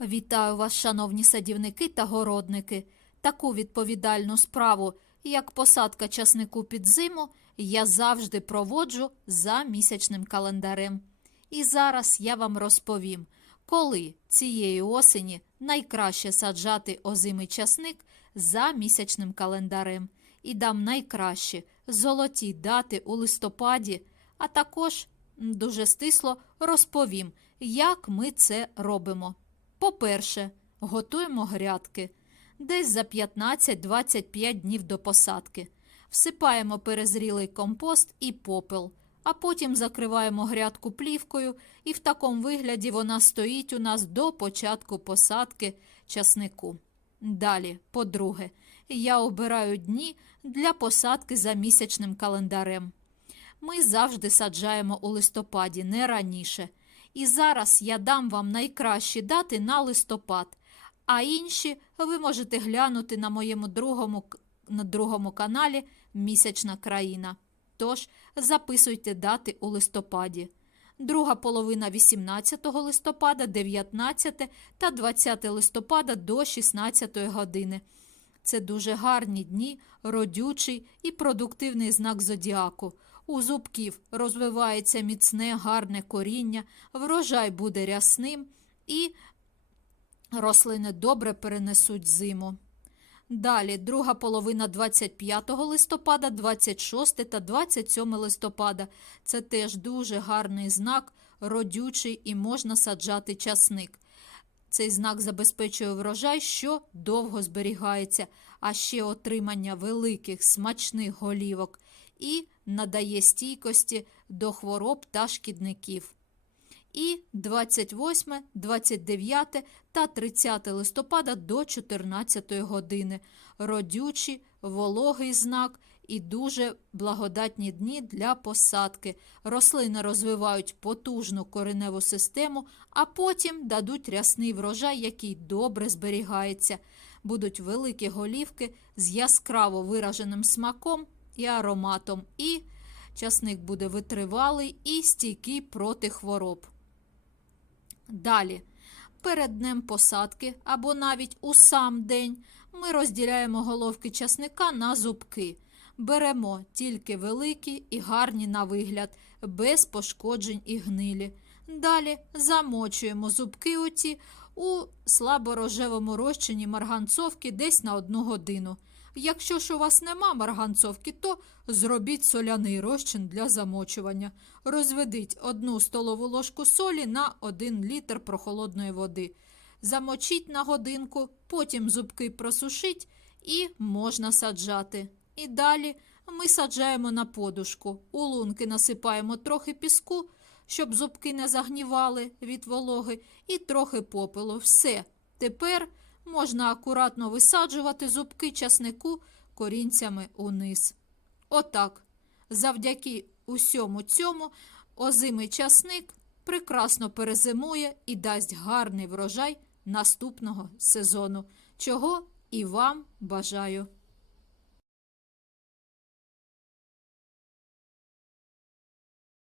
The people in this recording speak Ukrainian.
Вітаю вас, шановні садівники та городники. Таку відповідальну справу, як посадка часнику під зиму, я завжди проводжу за місячним календарем. І зараз я вам розповім, коли цієї осені найкраще саджати озимий часник за місячним календарем. І дам найкраще золоті дати у листопаді, а також дуже стисло розповім, як ми це робимо. По-перше, готуємо грядки десь за 15-25 днів до посадки. Всипаємо перезрілий компост і попел, а потім закриваємо грядку плівкою, і в такому вигляді вона стоїть у нас до початку посадки часнику. Далі, по-друге, я обираю дні для посадки за місячним календарем. Ми завжди саджаємо у листопаді, не раніше. І зараз я дам вам найкращі дати на листопад, а інші ви можете глянути на моєму другому, на другому каналі Місячна країна. Тож записуйте дати у листопаді. Друга половина 18 листопада, 19 та 20 листопада до 16 години. Це дуже гарні дні, родючий і продуктивний знак зодіаку. У зубків розвивається міцне, гарне коріння, врожай буде рясним і рослини добре перенесуть зиму. Далі, друга половина 25 листопада, 26 та 27 листопада. Це теж дуже гарний знак, родючий і можна саджати часник. Цей знак забезпечує врожай, що довго зберігається, а ще отримання великих смачних голівок і надає стійкості до хвороб та шкідників. І 28, 29 та 30 листопада до 14 години. Родючі, вологий знак і дуже благодатні дні для посадки. Рослини розвивають потужну кореневу систему, а потім дадуть рясний врожай, який добре зберігається. Будуть великі голівки з яскраво вираженим смаком і ароматом, і часник буде витривалий і стійкий проти хвороб. Далі, перед днем посадки або навіть у сам день ми розділяємо головки часника на зубки. Беремо тільки великі і гарні на вигляд, без пошкоджень і гнилі. Далі замочуємо зубки оці у слаборожевому розчині марганцовки десь на одну годину. Якщо ж у вас нема марганцовки, то зробіть соляний розчин для замочування. Розведіть одну столову ложку солі на 1 літр прохолодної води. Замочіть на годинку, потім зубки просушіть і можна саджати. І далі ми саджаємо на подушку. У лунки насипаємо трохи піску, щоб зубки не загнівали від вологи, і трохи попелу. Все. Тепер можна акуратно висаджувати зубки часнику корінцями униз. Отак. Завдяки усьому цьому озимий часник прекрасно перезимує і дасть гарний врожай наступного сезону, чого і вам бажаю.